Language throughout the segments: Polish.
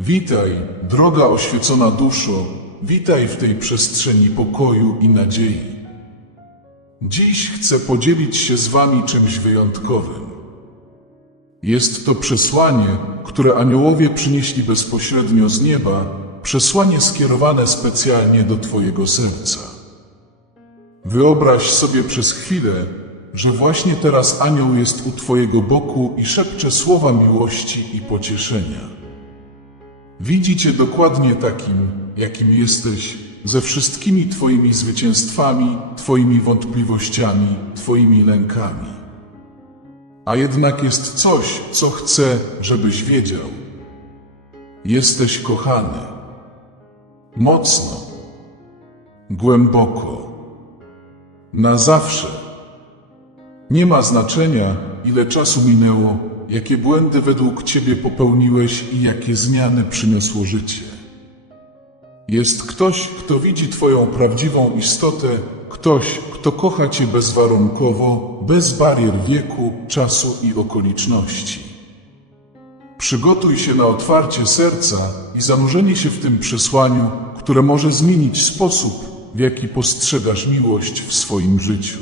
Witaj, droga oświecona duszo, witaj w tej przestrzeni pokoju i nadziei. Dziś chcę podzielić się z Wami czymś wyjątkowym. Jest to przesłanie, które aniołowie przynieśli bezpośrednio z nieba, przesłanie skierowane specjalnie do Twojego serca. Wyobraź sobie przez chwilę, że właśnie teraz anioł jest u Twojego boku i szepcze słowa miłości i pocieszenia. Widzi Cię dokładnie takim, jakim jesteś, ze wszystkimi Twoimi zwycięstwami, Twoimi wątpliwościami, Twoimi lękami. A jednak jest coś, co chcę, żebyś wiedział. Jesteś kochany. Mocno. Głęboko. Na zawsze. Nie ma znaczenia, ile czasu minęło, jakie błędy według Ciebie popełniłeś i jakie zmiany przyniosło życie. Jest ktoś, kto widzi Twoją prawdziwą istotę, ktoś, kto kocha Cię bezwarunkowo, bez barier wieku, czasu i okoliczności. Przygotuj się na otwarcie serca i zanurzenie się w tym przesłaniu, które może zmienić sposób, w jaki postrzegasz miłość w swoim życiu.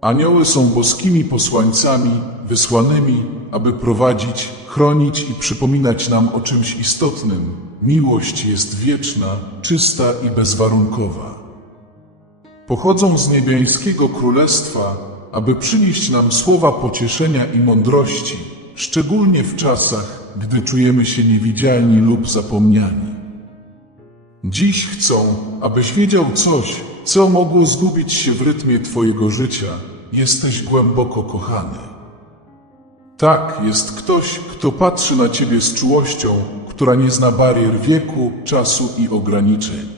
Anioły są boskimi posłańcami, wysłanymi, aby prowadzić, chronić i przypominać nam o czymś istotnym. Miłość jest wieczna, czysta i bezwarunkowa. Pochodzą z niebiańskiego królestwa, aby przynieść nam słowa pocieszenia i mądrości, szczególnie w czasach, gdy czujemy się niewidzialni lub zapomniani. Dziś chcą, abyś wiedział coś, co mogło zgubić się w rytmie Twojego życia. Jesteś głęboko kochany. Tak, jest ktoś, kto patrzy na Ciebie z czułością, która nie zna barier wieku, czasu i ograniczeń.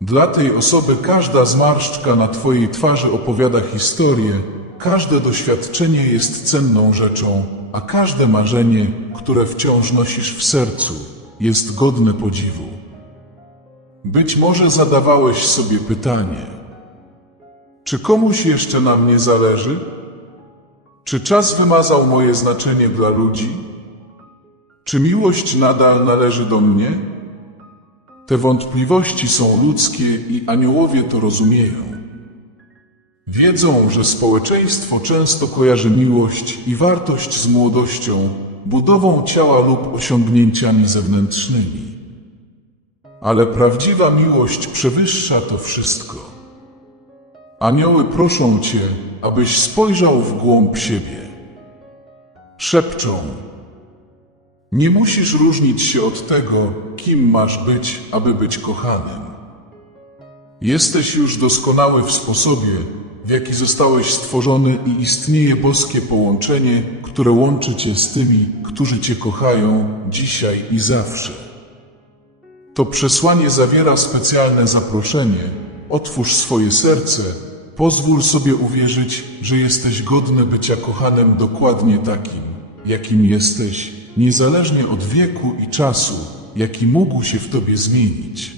Dla tej osoby każda zmarszczka na Twojej twarzy opowiada historię, każde doświadczenie jest cenną rzeczą, a każde marzenie, które wciąż nosisz w sercu, jest godne podziwu. Być może zadawałeś sobie pytanie: czy komuś jeszcze na mnie zależy? Czy czas wymazał moje znaczenie dla ludzi? Czy miłość nadal należy do mnie? Te wątpliwości są ludzkie i aniołowie to rozumieją. Wiedzą, że społeczeństwo często kojarzy miłość i wartość z młodością, budową ciała lub osiągnięciami zewnętrznymi. Ale prawdziwa miłość przewyższa to wszystko. Anioły proszą Cię, abyś spojrzał w głąb siebie. Szepczą. Nie musisz różnić się od tego, kim masz być, aby być kochanym. Jesteś już doskonały w sposobie, w jaki zostałeś stworzony i istnieje boskie połączenie, które łączy Cię z tymi, którzy Cię kochają dzisiaj i zawsze. To przesłanie zawiera specjalne zaproszenie. Otwórz swoje serce, pozwól sobie uwierzyć, że jesteś godny bycia kochanym dokładnie takim, jakim jesteś, niezależnie od wieku i czasu, jaki mógł się w tobie zmienić.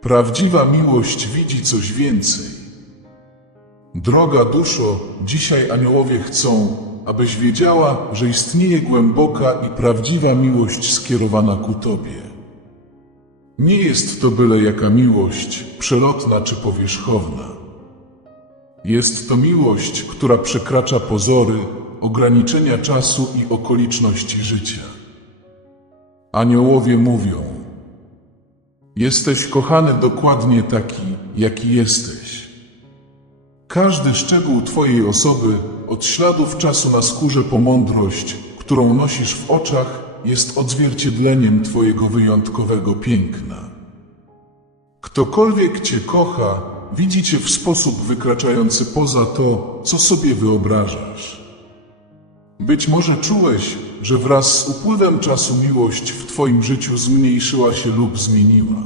Prawdziwa miłość widzi coś więcej. Droga duszo, dzisiaj aniołowie chcą, abyś wiedziała, że istnieje głęboka i prawdziwa miłość skierowana ku tobie. Nie jest to byle jaka miłość, przelotna czy powierzchowna. Jest to miłość, która przekracza pozory, ograniczenia czasu i okoliczności życia. Aniołowie mówią: Jesteś kochany dokładnie taki, jaki jesteś. Każdy szczegół Twojej osoby, od śladów czasu na skórze po mądrość, którą nosisz w oczach, jest odzwierciedleniem Twojego wyjątkowego piękna. Ktokolwiek Cię kocha, widzi Cię w sposób wykraczający poza to, co sobie wyobrażasz. Być może czułeś, że wraz z upływem czasu miłość w Twoim życiu zmniejszyła się lub zmieniła.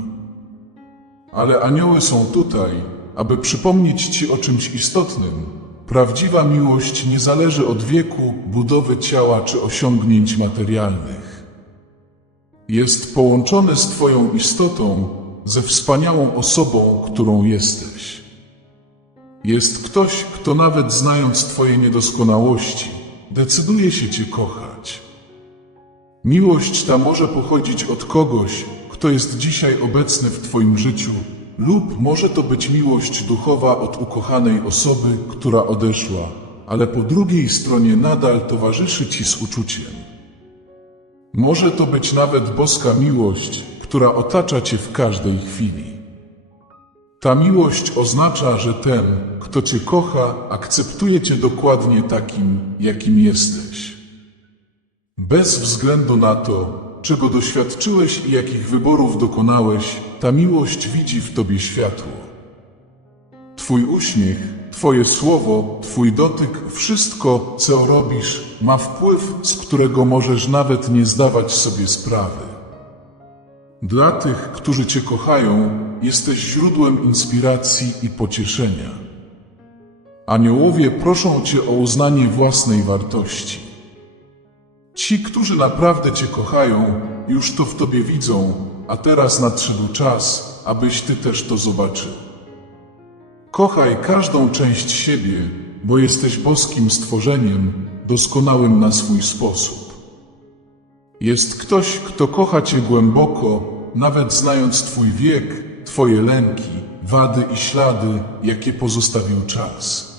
Ale anioły są tutaj, aby przypomnieć Ci o czymś istotnym. Prawdziwa miłość nie zależy od wieku, budowy ciała czy osiągnięć materialnych. Jest połączony z Twoją istotą, ze wspaniałą osobą, którą jesteś. Jest ktoś, kto nawet znając Twoje niedoskonałości, decyduje się Cię kochać. Miłość ta może pochodzić od kogoś, kto jest dzisiaj obecny w Twoim życiu, lub może to być miłość duchowa od ukochanej osoby, która odeszła, ale po drugiej stronie nadal towarzyszy Ci z uczuciem. Może to być nawet boska miłość, która otacza Cię w każdej chwili. Ta miłość oznacza, że ten, kto Cię kocha, akceptuje Cię dokładnie takim, jakim jesteś. Bez względu na to, czego doświadczyłeś i jakich wyborów dokonałeś, ta miłość widzi w Tobie światło. Twój uśmiech, Twoje słowo, Twój dotyk, wszystko, co robisz, ma wpływ, z którego możesz nawet nie zdawać sobie sprawy. Dla tych, którzy Cię kochają, jesteś źródłem inspiracji i pocieszenia. Aniołowie proszą Cię o uznanie własnej wartości. Ci, którzy naprawdę Cię kochają, już to w Tobie widzą, a teraz nadszedł czas, abyś Ty też to zobaczył. Kochaj każdą część siebie, bo jesteś boskim stworzeniem, doskonałym na swój sposób. Jest ktoś, kto kocha Cię głęboko, nawet znając Twój wiek, Twoje lęki, wady i ślady, jakie pozostawił czas.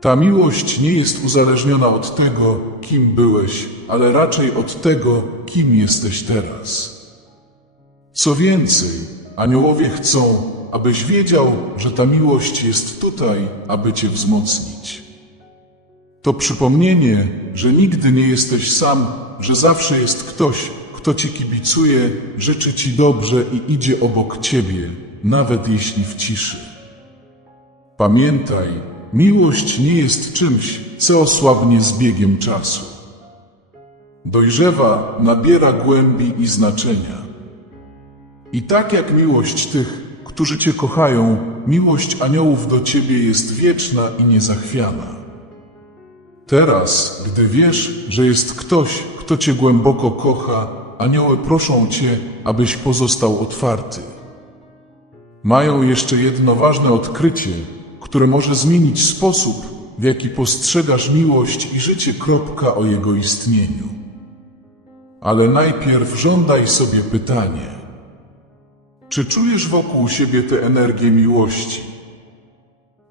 Ta miłość nie jest uzależniona od tego, kim byłeś, ale raczej od tego, kim jesteś teraz. Co więcej, aniołowie chcą, abyś wiedział, że ta miłość jest tutaj, aby Cię wzmocnić. To przypomnienie, że nigdy nie jesteś sam, że zawsze jest ktoś, kto Ci kibicuje, życzy Ci dobrze i idzie obok Ciebie, nawet jeśli w ciszy. Pamiętaj, miłość nie jest czymś, co osłabnie z biegiem czasu. Dojrzewa, nabiera głębi i znaczenia. I tak jak miłość tych, którzy Cię kochają, miłość aniołów do Ciebie jest wieczna i niezachwiana. Teraz, gdy wiesz, że jest ktoś, kto Cię głęboko kocha, anioły proszą Cię, abyś pozostał otwarty. Mają jeszcze jedno ważne odkrycie, które może zmienić sposób, w jaki postrzegasz miłość i życie kropka o jego istnieniu. Ale najpierw żądaj sobie pytanie. Czy czujesz wokół siebie tę energię miłości?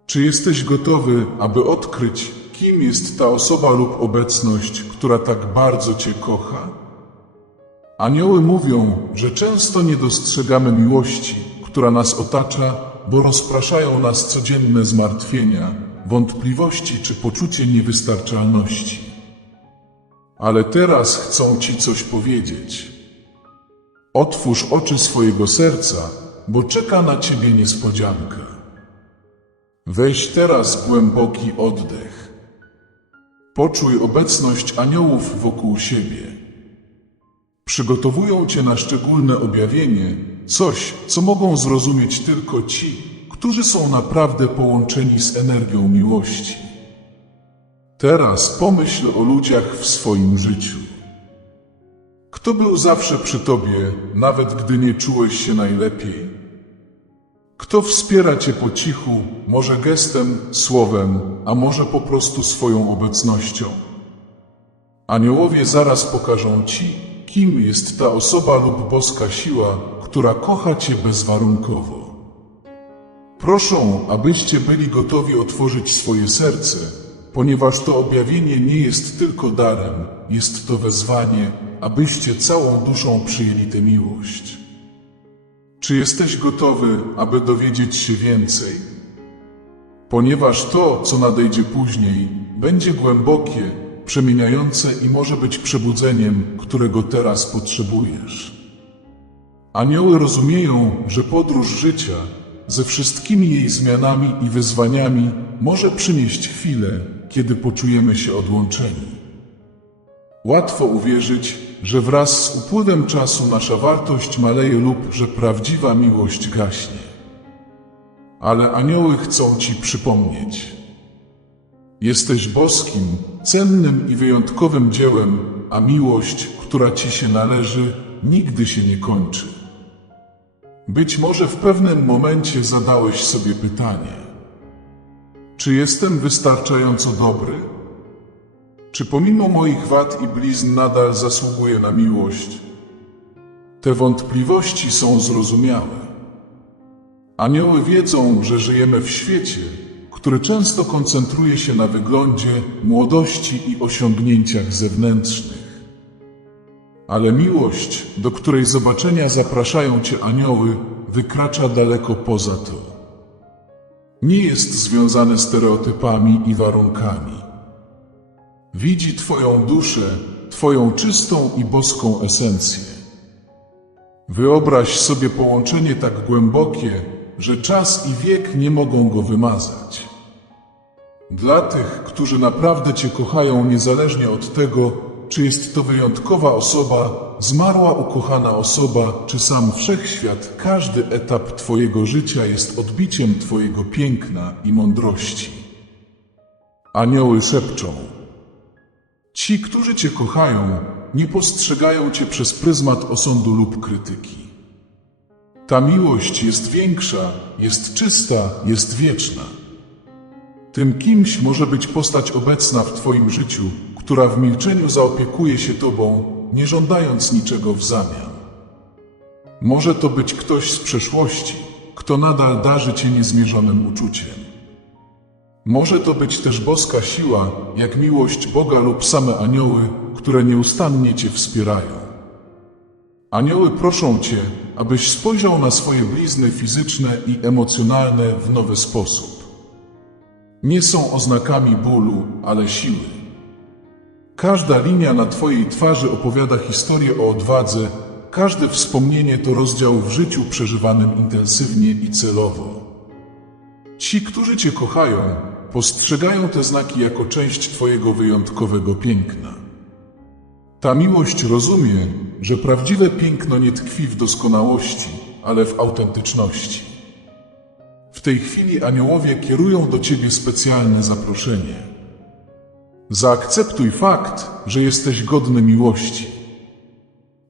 Czy jesteś gotowy, aby odkryć, kim jest ta osoba lub obecność, która tak bardzo Cię kocha? Anioły mówią, że często nie dostrzegamy miłości, która nas otacza, bo rozpraszają nas codzienne zmartwienia, wątpliwości czy poczucie niewystarczalności. Ale teraz chcą Ci coś powiedzieć. Otwórz oczy swojego serca, bo czeka na Ciebie niespodzianka. Weź teraz głęboki oddech. Poczuj obecność aniołów wokół siebie. Przygotowują Cię na szczególne objawienie, coś, co mogą zrozumieć tylko ci, którzy są naprawdę połączeni z energią miłości. Teraz pomyśl o ludziach w swoim życiu. Kto był zawsze przy Tobie, nawet gdy nie czułeś się najlepiej? Kto wspiera Cię po cichu, może gestem, słowem, a może po prostu swoją obecnością? Aniołowie zaraz pokażą Ci, kim jest ta osoba lub boska siła, która kocha Cię bezwarunkowo. Proszą, abyście byli gotowi otworzyć swoje serce, ponieważ to objawienie nie jest tylko darem, jest to wezwanie, abyście całą duszą przyjęli tę miłość. Czy jesteś gotowy, aby dowiedzieć się więcej? Ponieważ to, co nadejdzie później, będzie głębokie, przemieniające i może być przebudzeniem, którego teraz potrzebujesz. Anioły rozumieją, że podróż życia, ze wszystkimi jej zmianami i wyzwaniami, może przynieść chwilę, kiedy poczujemy się odłączeni. Łatwo uwierzyć, że wraz z upływem czasu nasza wartość maleje lub że prawdziwa miłość gaśnie. Ale anioły chcą Ci przypomnieć. Jesteś boskim, cennym i wyjątkowym dziełem, a miłość, która Ci się należy, nigdy się nie kończy. Być może w pewnym momencie zadałeś sobie pytanie: Czy jestem wystarczająco dobry? Czy pomimo moich wad i blizn nadal zasługuję na miłość? Te wątpliwości są zrozumiałe. Anioły wiedzą, że żyjemy w świecie, który często koncentruje się na wyglądzie, młodości i osiągnięciach zewnętrznych. Ale miłość, do której zobaczenia zapraszają cię anioły, wykracza daleko poza to. Nie jest związane stereotypami i warunkami. Widzi Twoją duszę, Twoją czystą i boską esencję. Wyobraź sobie połączenie tak głębokie, że czas i wiek nie mogą go wymazać. Dla tych, którzy naprawdę Cię kochają niezależnie od tego, czy jest to wyjątkowa osoba, zmarła ukochana osoba, czy sam wszechświat, każdy etap Twojego życia jest odbiciem Twojego piękna i mądrości. Anioły szepczą. Ci, którzy Cię kochają, nie postrzegają Cię przez pryzmat osądu lub krytyki. Ta miłość jest większa, jest czysta, jest wieczna. Tym kimś może być postać obecna w Twoim życiu, która w milczeniu zaopiekuje się Tobą, nie żądając niczego w zamian. Może to być ktoś z przeszłości, kto nadal darzy Cię niezmierzonym uczuciem. Może to być też boska siła, jak miłość Boga lub same anioły, które nieustannie Cię wspierają. Anioły proszą Cię, abyś spojrzał na swoje blizny fizyczne i emocjonalne w nowy sposób. Nie są oznakami bólu, ale siły. Każda linia na Twojej twarzy opowiada historię o odwadze, każde wspomnienie to rozdział w życiu przeżywanym intensywnie i celowo. Ci, którzy Cię kochają, postrzegają te znaki jako część Twojego wyjątkowego piękna. Ta miłość rozumie, że prawdziwe piękno nie tkwi w doskonałości, ale w autentyczności. W tej chwili aniołowie kierują do Ciebie specjalne zaproszenie. Zaakceptuj fakt, że jesteś godny miłości.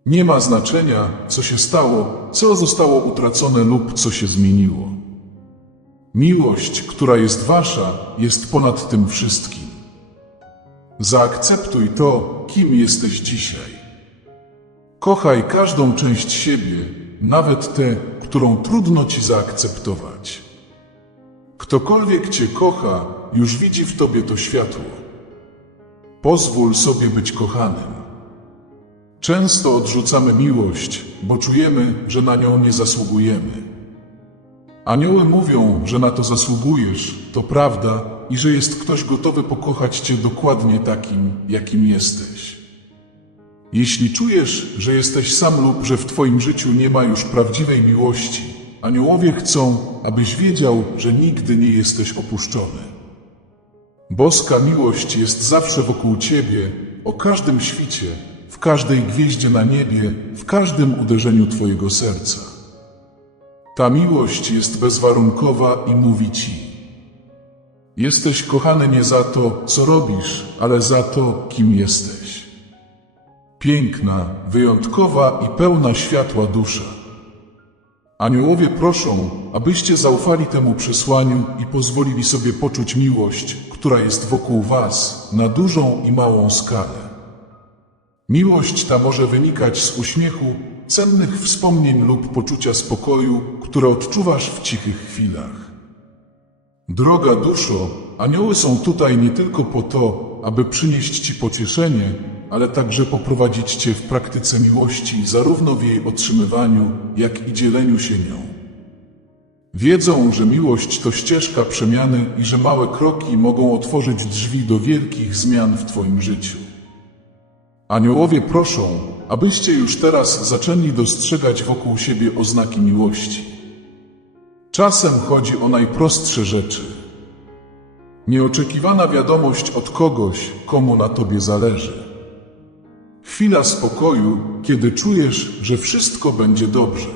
Nie ma znaczenia, co się stało, co zostało utracone lub co się zmieniło. Miłość, która jest Wasza, jest ponad tym wszystkim. Zaakceptuj to, kim jesteś dzisiaj. Kochaj każdą część siebie, nawet tę, którą trudno ci zaakceptować. Ktokolwiek cię kocha, już widzi w tobie to światło. Pozwól sobie być kochanym. Często odrzucamy miłość, bo czujemy, że na nią nie zasługujemy. Anioły mówią, że na to zasługujesz, to prawda, i że jest ktoś gotowy pokochać cię dokładnie takim, jakim jesteś. Jeśli czujesz, że jesteś sam lub że w Twoim życiu nie ma już prawdziwej miłości, aniołowie chcą, abyś wiedział, że nigdy nie jesteś opuszczony. Boska miłość jest zawsze wokół Ciebie, o każdym świcie, w każdej gwieździe na niebie, w każdym uderzeniu Twojego serca. Ta miłość jest bezwarunkowa i mówi Ci: Jesteś kochany nie za to, co robisz, ale za to, kim jesteś. Piękna, wyjątkowa i pełna światła dusza. Aniołowie proszą, abyście zaufali temu przesłaniu i pozwolili sobie poczuć miłość, która jest wokół Was na dużą i małą skalę. Miłość ta może wynikać z uśmiechu, cennych wspomnień lub poczucia spokoju, które odczuwasz w cichych chwilach. Droga duszo, anioły są tutaj nie tylko po to, aby przynieść Ci pocieszenie, ale także poprowadzić Cię w praktyce miłości, zarówno w jej otrzymywaniu, jak i dzieleniu się nią. Wiedzą, że miłość to ścieżka przemiany i że małe kroki mogą otworzyć drzwi do wielkich zmian w Twoim życiu. Aniołowie proszą, abyście już teraz zaczęli dostrzegać wokół siebie oznaki miłości. Czasem chodzi o najprostsze rzeczy. Nieoczekiwana wiadomość od kogoś, komu na tobie zależy. Chwila spokoju, kiedy czujesz, że wszystko będzie dobrze.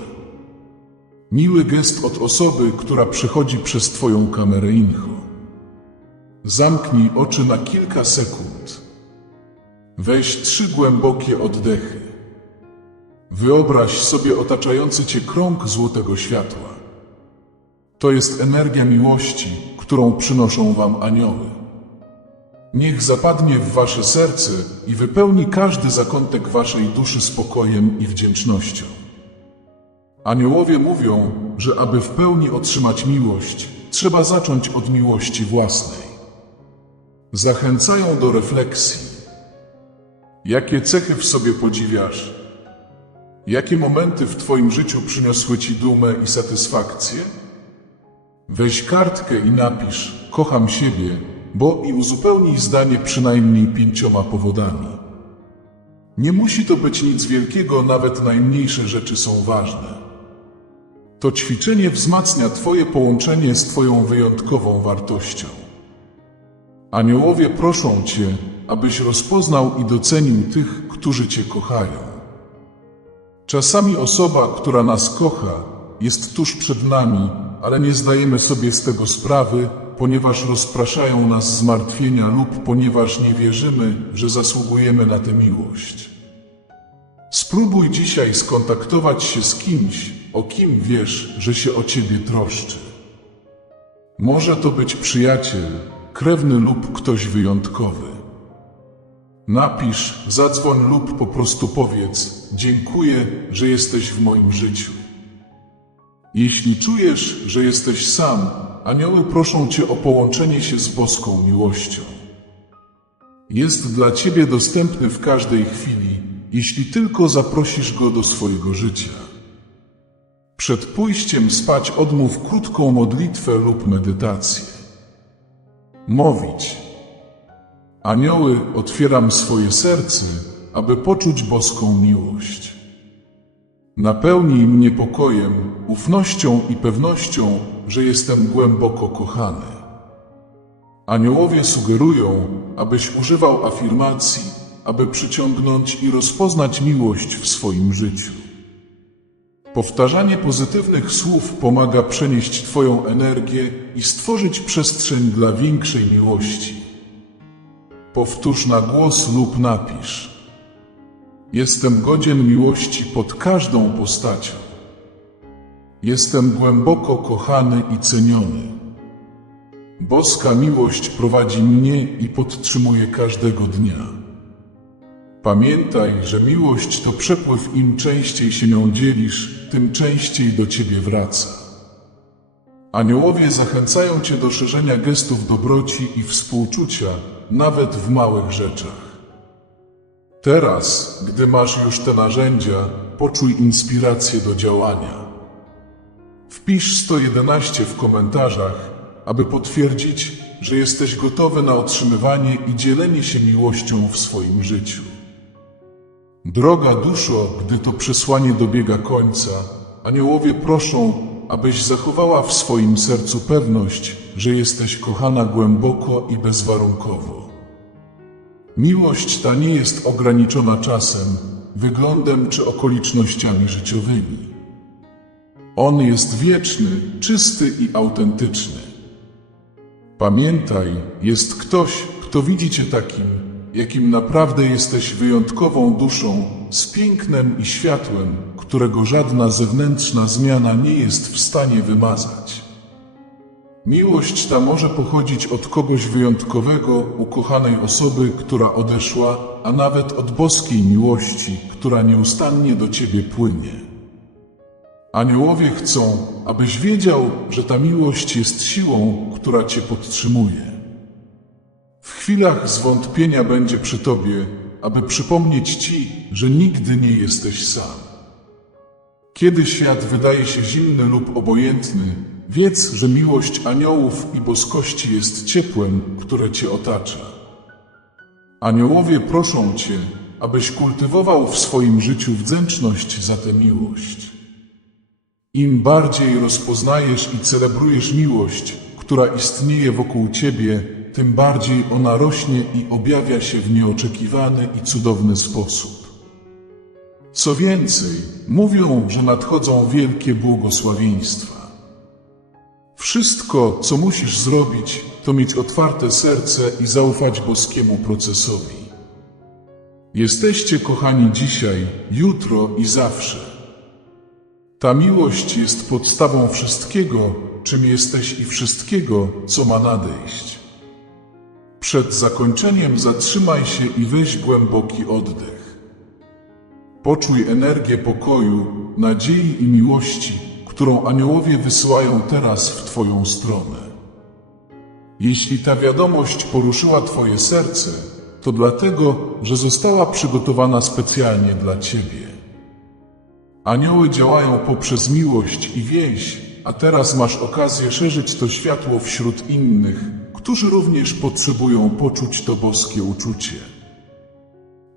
Miły gest od osoby, która przechodzi przez twoją kamerę info. Zamknij oczy na kilka sekund. Weź trzy głębokie oddechy. Wyobraź sobie otaczający cię krąg złotego światła. To jest energia miłości, którą przynoszą wam anioły. Niech zapadnie w wasze serce i wypełni każdy zakątek waszej duszy spokojem i wdzięcznością. Aniołowie mówią, że aby w pełni otrzymać miłość, trzeba zacząć od miłości własnej. Zachęcają do refleksji. Jakie cechy w sobie podziwiasz? Jakie momenty w Twoim życiu przyniosły Ci dumę i satysfakcję? Weź kartkę i napisz: Kocham siebie, bo i uzupełnij zdanie przynajmniej pięcioma powodami. Nie musi to być nic wielkiego, nawet najmniejsze rzeczy są ważne. To ćwiczenie wzmacnia Twoje połączenie z Twoją wyjątkową wartością. Aniołowie proszą Cię, abyś rozpoznał i docenił tych, którzy Cię kochają. Czasami osoba, która nas kocha, jest tuż przed nami, ale nie zdajemy sobie z tego sprawy, ponieważ rozpraszają nas zmartwienia lub ponieważ nie wierzymy, że zasługujemy na tę miłość. Spróbuj dzisiaj skontaktować się z kimś, o kim wiesz, że się o ciebie troszczy. Może to być przyjaciel, krewny lub ktoś wyjątkowy. Napisz, zadzwoń lub po prostu powiedz: Dziękuję, że jesteś w moim życiu. Jeśli czujesz, że jesteś sam, anioły proszą cię o połączenie się z boską miłością. Jest dla ciebie dostępny w każdej chwili, jeśli tylko zaprosisz go do swojego życia. Przed pójściem spać odmów krótką modlitwę lub medytację. Mówić. Anioły, otwieram swoje serce, aby poczuć boską miłość. Napełnij mnie pokojem, ufnością i pewnością, że jestem głęboko kochany. Aniołowie sugerują, abyś używał afirmacji, aby przyciągnąć i rozpoznać miłość w swoim życiu. Powtarzanie pozytywnych słów pomaga przenieść Twoją energię i stworzyć przestrzeń dla większej miłości. Powtórz na głos lub napisz. Jestem godzien miłości pod każdą postacią. Jestem głęboko kochany i ceniony. Boska miłość prowadzi mnie i podtrzymuje każdego dnia. Pamiętaj, że miłość to przepływ, im częściej się nią dzielisz, tym częściej do ciebie wraca. Aniołowie zachęcają cię do szerzenia gestów dobroci i współczucia, nawet w małych rzeczach. Teraz, gdy masz już te narzędzia, poczuj inspirację do działania. Wpisz 111 w komentarzach, aby potwierdzić, że jesteś gotowy na otrzymywanie i dzielenie się miłością w swoim życiu. Droga duszo, gdy to przesłanie dobiega końca, aniołowie proszą, abyś zachowała w swoim sercu pewność, że jesteś kochana głęboko i bezwarunkowo. Miłość ta nie jest ograniczona czasem, wyglądem czy okolicznościami życiowymi. On jest wieczny, czysty i autentyczny. Pamiętaj, jest ktoś, kto widzi cię takim, jakim naprawdę jesteś wyjątkową duszą, z pięknem i światłem, którego żadna zewnętrzna zmiana nie jest w stanie wymazać. Miłość ta może pochodzić od kogoś wyjątkowego, ukochanej osoby, która odeszła, a nawet od boskiej miłości, która nieustannie do ciebie płynie. Aniołowie chcą, abyś wiedział, że ta miłość jest siłą, która cię podtrzymuje. W chwilach zwątpienia będzie przy tobie, aby przypomnieć ci, że nigdy nie jesteś sam. Kiedy świat wydaje się zimny lub obojętny, wiedz, że miłość aniołów i boskości jest ciepłem, które cię otacza. Aniołowie proszą cię, abyś kultywował w swoim życiu wdzięczność za tę miłość. Im bardziej rozpoznajesz i celebrujesz miłość, która istnieje wokół ciebie, tym bardziej ona rośnie i objawia się w nieoczekiwany i cudowny sposób. Co więcej, mówią, że nadchodzą wielkie błogosławieństwa. Wszystko, co musisz zrobić, to mieć otwarte serce i zaufać boskiemu procesowi. Jesteście kochani dzisiaj, jutro i zawsze. Ta miłość jest podstawą wszystkiego, czym jesteś i wszystkiego, co ma nadejść. Przed zakończeniem zatrzymaj się i weź głęboki oddech. Poczuj energię pokoju, nadziei i miłości, którą aniołowie wysyłają teraz w Twoją stronę. Jeśli ta wiadomość poruszyła Twoje serce, to dlatego, że została przygotowana specjalnie dla Ciebie. Anioły działają poprzez miłość i więź, a teraz masz okazję szerzyć to światło wśród innych, którzy również potrzebują poczuć to boskie uczucie.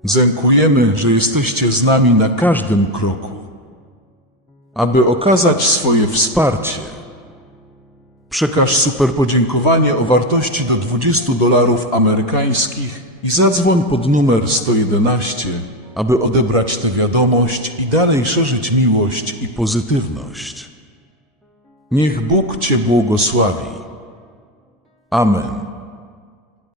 Dziękujemy, że jesteście z nami na każdym kroku. Aby okazać swoje wsparcie, przekaż super podziękowanie o wartości do 20 dolarów amerykańskich i zadzwoń pod numer 111, aby odebrać tę wiadomość i dalej szerzyć miłość i pozytywność. Niech Bóg Cię błogosławi. Amen.